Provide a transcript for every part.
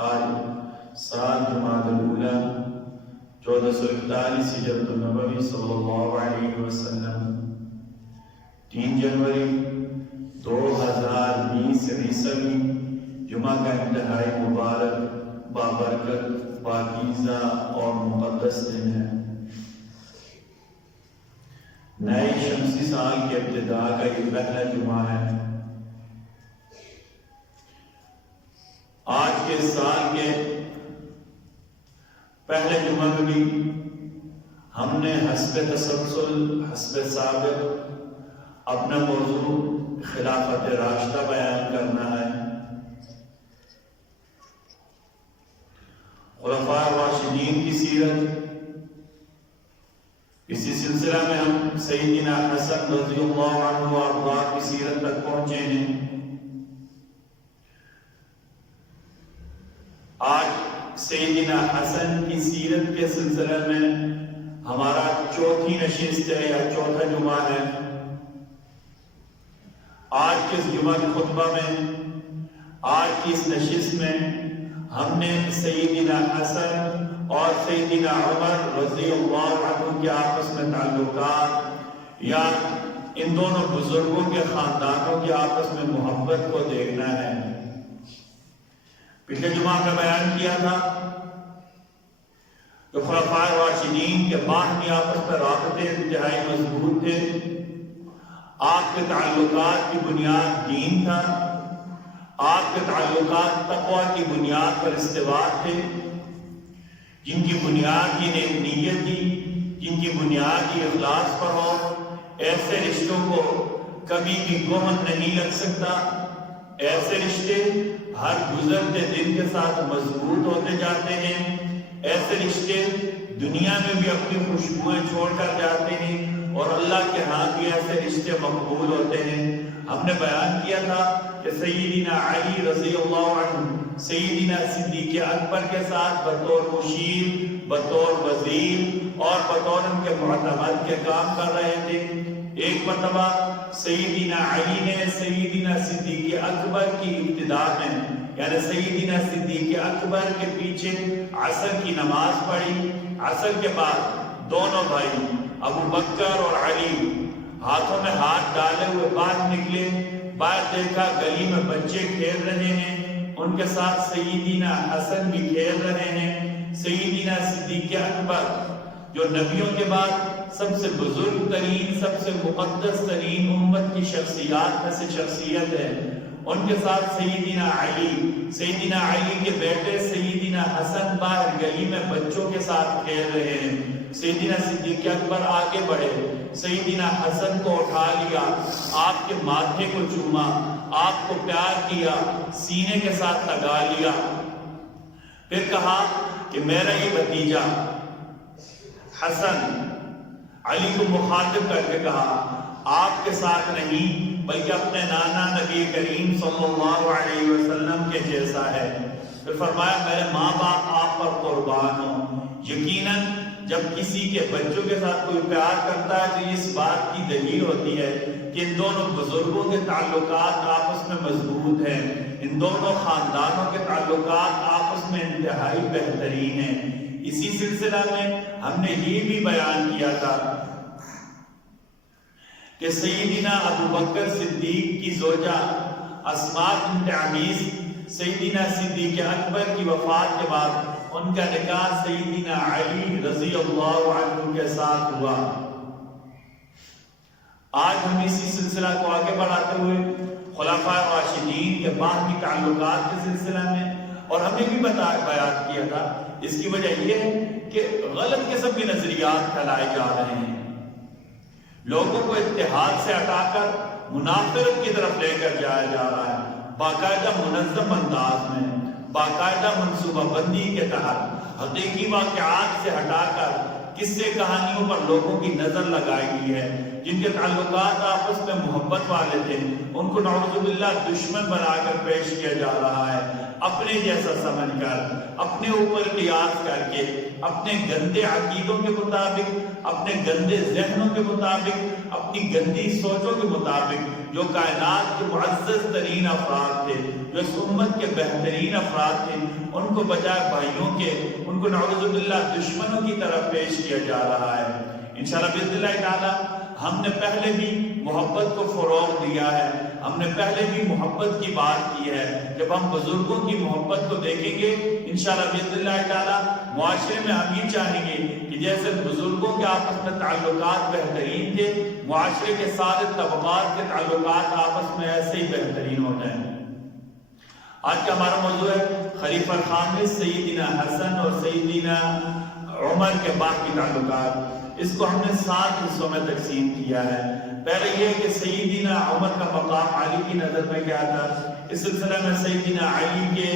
آج 7 جمادی الاولیٰ 1441 ہجرت النبوی صلی اللہ علیہ وسلم 3 جنوری 2020 عیسوی جمعہ کا انتہائی مبارک بابرکت پاکیزہ اور مقدس دن ہے۔ نئے شمسی سال کے ابتدا کا یہ پہلا جمعہ ہے۔ آج کے سال کے پہلے جمعہ میں بھی ہم نے حسب تسلسل حسب سابق اپنا موضوع خلافت راشدہ بیان کرنا ہے۔ خلفاء راشدین کی سیرت، اسی سلسلہ میں ہم سیدنا حسن رضی اللہ عنہ وارضاہ کی سیرت تک پہنچے ہیں۔ آج سیدنا حسن کی سیرت کے سلسلے میں ہمارا چوتھی نشست ہے یا چوتھا جمعہ ہے۔ آج کے اس جمعہ کے خطبہ میں، آج کی اس نشست میں ہم نے سیدنا حسن اور سیدنا عمر رضی اللہ عنہ کے آپس میں تعلقات یا ان دونوں بزرگوں کے خاندانوں کے آپس میں محبت کو دیکھنا ہے۔ پچھلے جمعہ میں بیان کیا تھا کہ خلفاء راشدین کے باہمی آپس میں رابطے انتہائی مضبوط تھے۔ آپ کے تعلقات کی بنیاد دین تھا، آپ کے تعلقات تقوی کی بنیاد پر استوار تھے، جن کی بنیاد کی نیک نیت تھی، جن کی بنیاد کی اخلاص پر ہو، ایسے رشتوں کو کبھی بھی گہن نہیں لگ سکتا۔ ایسے رشتے ہر گزرتے دن کے ساتھ مضبوط ہوتے جاتے ہیں۔ ایسے رشتے دنیا میں بھی اپنی خوشبوئیں چھوڑ کر جاتے ہیں اور اللہ کے ہاں بھی ایسے رشتے مقبول ہوتے ہیں۔ ہم نے بیان کیا تھا کہ سیدنا علی رضی اللہ عنہ سیدنا صدیق اکبر کے ساتھ بطور مشیر، بطور وزیر اور بطور ان کے معتمد کے کام کر رہے تھے۔ ایک مرتبہ سیدنا علی نے سیدنا صدیق اکبر کی ابتدا میں یعنی سیدنا صدیق اکبر کے پیچھے عصر کی نماز پڑھی۔ عصر کے بعد دونوں بھائی ابو بکر اور علی ہاتھوں میں ہاتھ ڈالے ہوئے باہر نکلے۔ باہر دیکھا گلی میں بچے کھیل رہے ہیں، ان کے ساتھ سیدنا حسن بھی کھیل رہے ہیں۔ سیدنا صدیق اکبر جو نبیوں کے بعد سب سے بزرگ ترین، سب سے مقدس ترین امت کی شخصیات میں سے شخصیت ہے، ان کے ساتھ سیدنا علی کے بیٹے سیدنا حسن باہر گلی میں بچوں کے ساتھ کھیل رہے ہیں۔ سیدنا صدیق اکبر آگے بڑھے، سیدنا حسن کو اٹھا لیا، آپ کے ماتھے کو چوما، آپ کو پیار کیا، سینے کے ساتھ لگا لیا۔ پھر کہا کہ میرا یہ بھتیجا حسن، علی کو مخاطب کر کے کہا آپ کے ساتھ نہیں بلکہ اپنے نانا نبی کریم صلی اللہ علیہ وسلم کے جیسا ہے۔ پھر فرمایا میرے ماں باپ آپ پر قربان ہوں۔ یقیناً جب کسی کے بچوں کے ساتھ کوئی پیار کرتا ہے تو اس بات کی دلیل ہوتی ہے کہ ان دونوں بزرگوں کے تعلقات آپس میں مضبوط ہیں، ان دونوں خاندانوں کے تعلقات آپس میں انتہائی بہترین ہیں۔ اسی سلسلہ میں ہم نے یہ بھی بیان کیا تھا کہ سیدنا ابو بکر صدیق کی زوجہ اسماء بنت عمیس سیدنا صدیق اکبر کی وفات کے بعد ان کا نکاح سیدنا علی رضی اللہ عنہ کے ساتھ ہوا۔ آج ہم اسی سلسلہ کو آگے بڑھاتے ہوئے خلفاء راشدین کے باہمی تعلقات کے سلسلہ میں، اور ہم نے بھی بیان کیا تھا اس کی وجہ یہ ہے کہ غلط قسم کے نظریات پھیلائے جا رہے ہیں، لوگوں کو اتحاد سے ہٹا کر منافرت کی طرف لے کر جایا جا رہا ہے۔ باقاعدہ منظم انداز میں، باقاعدہ منصوبہ بندی کے تحت حقیقی واقعات سے ہٹا کر قصے کہانیوں پر لوگوں کی نظر لگائی گئی ہے۔ جن کے تعلقات آپس میں محبت والے تھے ان کو نعوذ باللہ دشمن بنا کر پیش کیا جا رہا ہے، اپنے جیسا سمجھ کر، اپنے اوپر قیاس کر کے، اپنے گندے عقیدوں کے مطابق اپنے گندے ذہنوں کے مطابق، اپنی گندی سوچوں کے مطابق جو کائنات کے معزز ترین افراد تھے، جو اس امت کے بہترین افراد تھے، ان کو بجائے بھائیوں کے ان کو نعوذ باللہ دشمنوں کی طرف پیش کیا جا رہا ہے۔ انشاءاللہ باذن اللہ تعالی ہم نے پہلے بھی محبت کو فروغ دیا ہے، ہم نے پہلے بھی محبت کی بات کی ہے۔ جب ہم بزرگوں کی محبت کو دیکھیں گے انشاءاللہ باذن اللہ تعالی معاشرے میں ہم یہ چاہیں گے کہ جیسے بزرگوں کے آپس میں تعلقات بہترین تھے، معاشرے کے سارے طبقات کے تعلقات آپس میں ایسے ہی بہترین ہو جائیں۔ آج کا ہمارا موضوع ہے خلیفہ خامس سیدنا حسن اور سیدنا عمر کے باقی تعلقات۔ اس کو ہم نے 7 حصوں میں تقسیم کیا ہے۔ پہلے یہ کہ سیدنا عمر کا مقام علی کی نظر میں کیا تھا، اس سلسلے میں سیدنا علی کے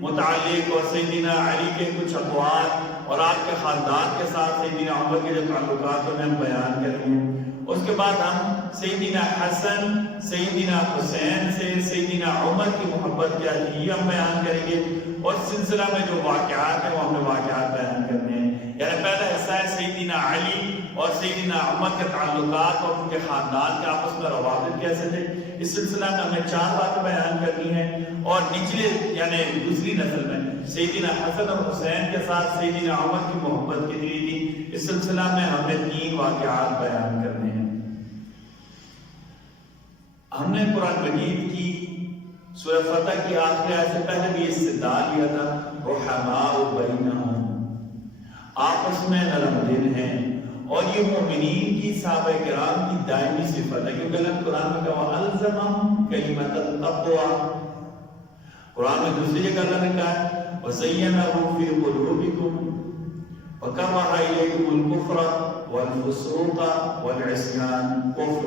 متعلق اور سیدنا علی کے کچھ اقوال اور آپ کے خاندان کے ساتھ سیدنا عمر کے جو تعلقات انہیں ہم بیان کریں گے۔ اس کے بعد ہم سیدنا حسن سیدنا حسین سے سیدنا عمر کی محبت کیا تھی یہ ہم بیان کریں گے، اور سلسلہ میں جو واقعات ہیں وہ ہم نے واقعات بیان کرنے ہیں۔ یعنی پہلا حصہ ہے سیدنا علی اور سیدنا عمر کے تعلقات اور ان کے خاندان کے آپس میں روابط کیسے تھے۔ اس سلسلہ میں ہمیں 4 باتیں بیان کرنی ہیں، اور نچلے یعنی دوسری نسل میں سیدنا حسن اور حسین کے ساتھ سیدنا عمر کی محبت کتنی تھی، اس سلسلہ میں ہمیں 3 واقعات بیان کرنے ہیں۔ ہم نے قرآن مجید کی سورہ فتح کی آخری آیت سے پہلے بھی استدلال لیا تھا، رحماء بینہم، آپس میں نرم دل ہیں، اور یہ مومنین کی صحابہ کرام کی دائمی صفت ہے، کیونکہ اللہ قرآن میں کہا وَأَلْزَمَهُمْ كَلِمَةَ التَّقْوَىٰ، قرآن میں دوسری جگہ اللہ نے کہا ہے وَزَيَّنَهُ فِي قُلُوبِكُمْ وَكَرَّهَ إِلَيْكُمُ الْكُفْرَ وَالْفُسُوقَ وَالْعِصْيَانَ، کفر،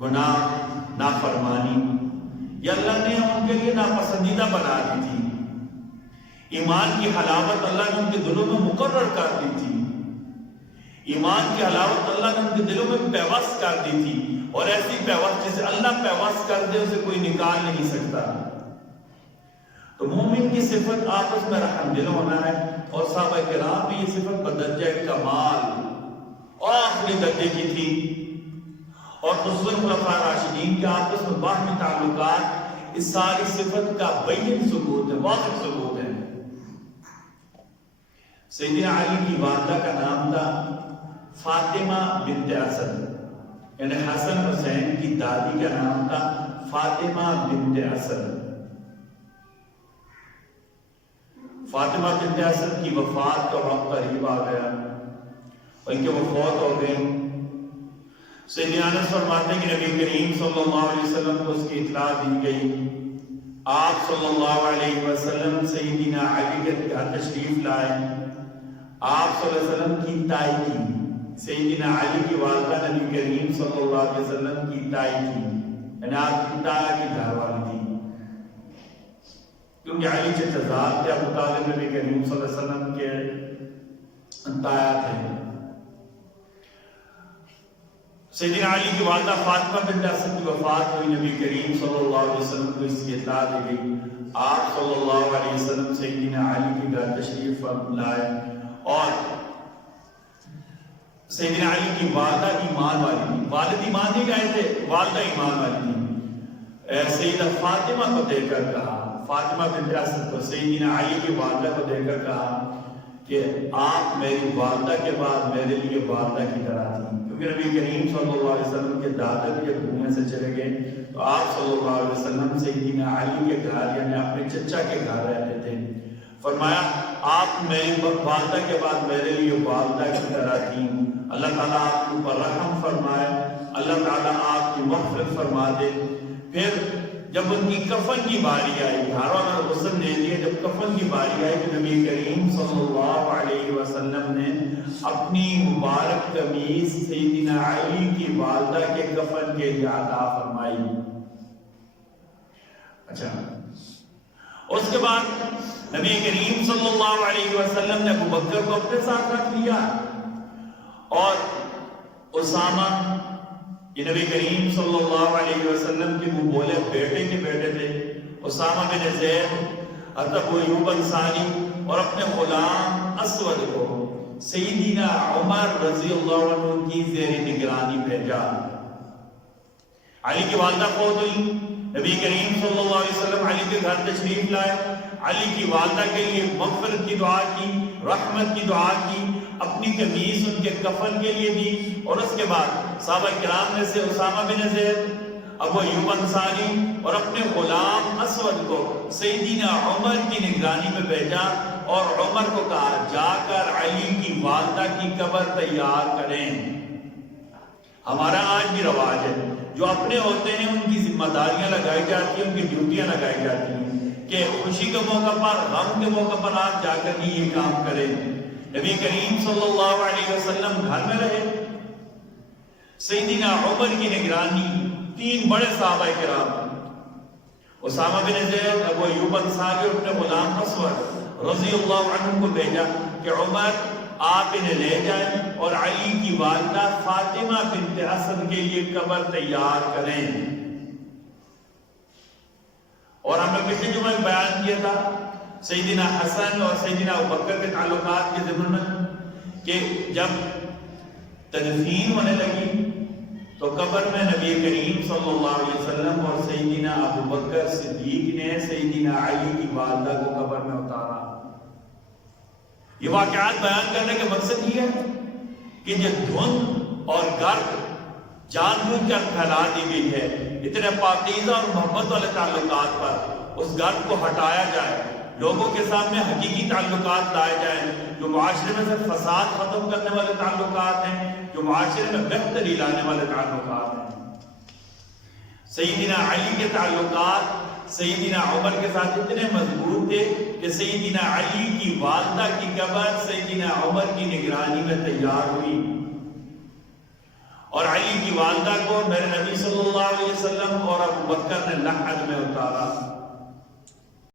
گناہ، نافرمانی، یہ اللہ نے ان کے لیے ناپسندیدہ بنا دی تھی۔ ایمان کی حلاوت اللہ نے ان کے دلوں میں مقرر کر دی تھی، ایمان کی حلاوت اللہ نے ان کے دلوں میں پیوست کر دی تھی، اور ایسی پیوست جسے اللہ پیوست کر دے اسے کوئی نکال نہیں سکتا۔ تو مومن کی صفت آپس میں رحم دل ہونا ہے، اور صحابہ کرام بھی یہ صفت بدرجہ کمال اور آخری درجے کی تھی، اور خصوصاً خلفاء راشدین کے آپس میں باہمی تعلقات اس ساری صفت کا بین ثبوت ہے، واضح ثبوت ہے۔ سیدنا علی کی والدہ کا نام تھا فاطمہ بنت اسد، یعنی حسن حسین کی دادی کا نام تھا فاطمہ بنت اسد۔ فاطمہ بنت اسد کی وفات کا وقت قریب آ گیا، اور ان کے وفات ہو گئی۔ سیدنا انس فرماتے ہیں کہ نبی کریم صلی اللہ علیہ وسلم کو اس کی اطلاع دی گئی، آپ صلی اللہ علیہ وسلم سیدنا علی کے گھر تشریف لائے، آپ صلی اللہ علیہ وسلم کی تائی کی، سیدنا علی کی والدہ نبی کریم صلی اللہ علیہ وسلم کی تائی کی، یعنی آپ کی تایا کی گھر والی تھی، کیونکہ علی سے تضاد تھے، ابو طالب نبی کریم صلی اللہ علیہ وسلم کے تایا تھے۔ سیدنا علی کی والدہ فاطمہ بنت اسد کی وفات ہوئی، نبی کریم صلی اللہ علیہ وسلم کو اس کی اطلاع دی گئی، آپ صلی اللہ علیہ وسلم سیدنا علی کی گھر تشریف لائے، اور سیدنا علی کی والدہ ایمان والی تھی، والد ایمان نہیں لائے تھے، والدہ ایمان والی تھی۔ سیدہ فاطمہ کو دیکھ کر کہا، فاطمہ بنت اسد کو سیدنا علی کی والدہ کو دیکھ کر کہا کہ آپ میری والدہ کے بعد میرے لیے والدہ کی طرح تھی، کیونکہ نبی کریم صلی اللہ علیہ وسلم کے دادا بھی جب دنیا سے چلے گئے تو آپ صلی اللہ علیہ وسلم سیدنا علی کے گھر یعنی اپنے چچا کے گھر رہتے تھے۔ فرمایا آپ میری والدہ کے بعد میرے لیے والدہ کی طرح تھی، اللہ تعالیٰ آپ کے اوپر رحم فرمائے، اللہ تعالیٰ آپ کی مغفرت فرما دے۔ پھر جب ان کی کفن کی باری آئی، گھروں میں غسل دے دیا، جب کفن کی باری آئی تو نبی کریم صلی اللہ علیہ وسلم نے اپنی مبارک قمیص سیدنا علی کی والدہ کے کفن کے لیے عطا فرمائی۔ اچھا، اس کے بعد نبی کریم صلی اللہ علیہ وسلم نے ابو بکر کو اپنے ساتھ رکھ لیا، اور اسامہ یہ نبی کریم صلی اللہ علیہ وسلم کے وہ بولے بیٹے کے بیٹے تھے، اسامہ بن زید، حضرت ابو ایوب انصاری، اور اپنے غلام اسود کو سیدنا عمر رضی اللہ عنہ کی زیر نگرانی بھیجا۔ علی کی والدہ فوت ہوئی، نبی کریم صلی اللہ علیہ وسلم علی کے گھر تشریف لائے، علی کی والدہ کے لیے مغفرت کی دعا کی، رحمت کی دعا کی، اپنی قمیص ان کے کفن کے لیے دی، اور اس کے بعد صحابہ کرام میں سے اسامہ بن زید، ابو ایوب انصاری اور اپنے غلام اسود کو سیدنا عمر کی نگرانی میں بھیجا، اور عمر کو کہا جا کر علی کی والدہ کی قبر تیار کریں۔ ہمارا آج بھی رواج ہے، جو اپنے ہوتے ہیں ان کی ذمہ داریاں لگائی جاتی ہیں، ان کی ڈیوٹیاں لگائی جاتی ہیں کہ خوشی کے موقع پر، غم کے موقع پر آپ جا کر یہ کام کریں۔ نبی کریم صلی اللہ علیہ وسلم گھر میں رہے، سیدنا عمر کی نگرانی 3 بڑے صحابہ کرام اسامہ بن زید، ابو ایوب انصاری اور اپنے غلام اسود رضی اللہ عنہ کو بھیجا کہ عمر آپ انہیں لے جائیں اور علی کی والدہ فاطمہ بنت اسد کے لیے قبر تیار کریں۔ اور ہم نے پچھلے جمعے میں بیان کیا تھا سیدنا حسن اور سیدنا ابوبکر کے تعلقات کے ضمن میں کہ جب تدفین ہونے لگی تو قبر میں نبی کریم صلی اللہ علیہ وسلم اور سیدنا ابوبکر صدیق نے سیدنا علی کی والدہ کو قبر میں اتارا۔ یہ واقعات بیان کرنے کا مقصد یہ ہے کہ یہ دھند اور گرد جان بوجھ کر پھیلا دی گئی ہے اتنے پاکیزہ اور محبت والے تعلقات پر، اس گرد کو ہٹایا جائے، لوگوں کے سامنے حقیقی تعلقات لائے جائیں، جو معاشرے میں سے فساد ختم کرنے والے تعلقات ہیں، جو معاشرے میں بہتری لانے والے تعلقات ہیں۔ سیدنا علی کے تعلقات سیدنا عمر کے ساتھ اتنے مضبوط تھے کہ سیدنا علی کی والدہ کی قبر سیدنا عمر کی نگرانی میں تیار ہوئی، اور علی کی والدہ کو میرے نبی صلی اللہ علیہ وسلم اور ابوبکر نے لحد میں اتارا۔